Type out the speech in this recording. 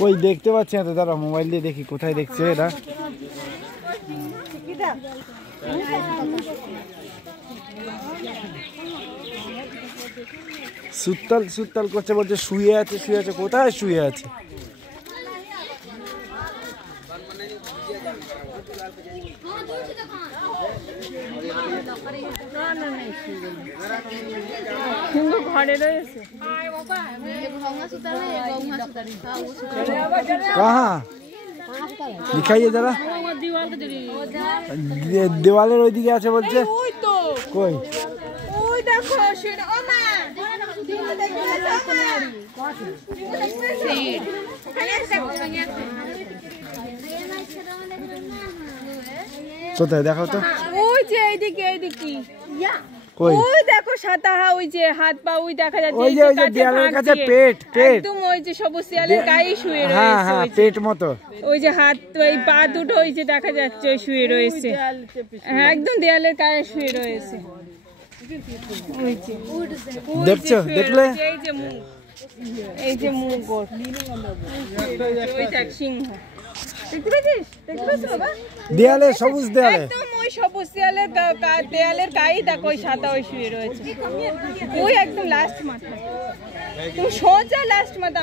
কই দেখতে পাচ্ছি না তো, দাঁড়া মোবাইল দিয়ে দেখি কোথায় দেখছে এরা। সুত্তাল সুত্তাল করছে, বলছে শুয়ে আছে শুয়ে আছে, কোথায় শুয়ে আছে? कहाँ दिखाइए जरा। देवालेर ওই দিকে আছে বলছে। কই কোথায় দেখো তো। ওই যে এইদিকে এইদিকে ওই দেখো সাতাহা, ওই যে হাত পা ওই দেখা যাচ্ছে, ওই যে দেয়ালের কাছে পেট পেট একদম ওই যে সবুজ শিয়ালের গায়ে শুয়ে রয়েছে। হ্যাঁ হ্যাঁ পেট মতো। ওই যে হাত ওই পা দুটো ওই যে দেখা যাচ্ছে ওই শুয়ে রয়েছে, হ্যাঁ একদম দেয়ালের গায়ে শুয়ে রয়েছে। ওই যে দেখছো দেখলে, এই যে মুখ, এই যে মুখ ওর, ওই দেখ সিংহ, দেখতে পেয়েছিস? দেখতে পেয়েছিস বাবা? দেয়ালে সবুজ দেয়ালে একদম ওই সবুজ দেয়ালের দেয়ালের গায়ে দেখো ওই সাদা ওই শুয়ে রয়েছে। ওই একদম লাস্ট মাথা, তুমি সোজা লাস্ট মাথা।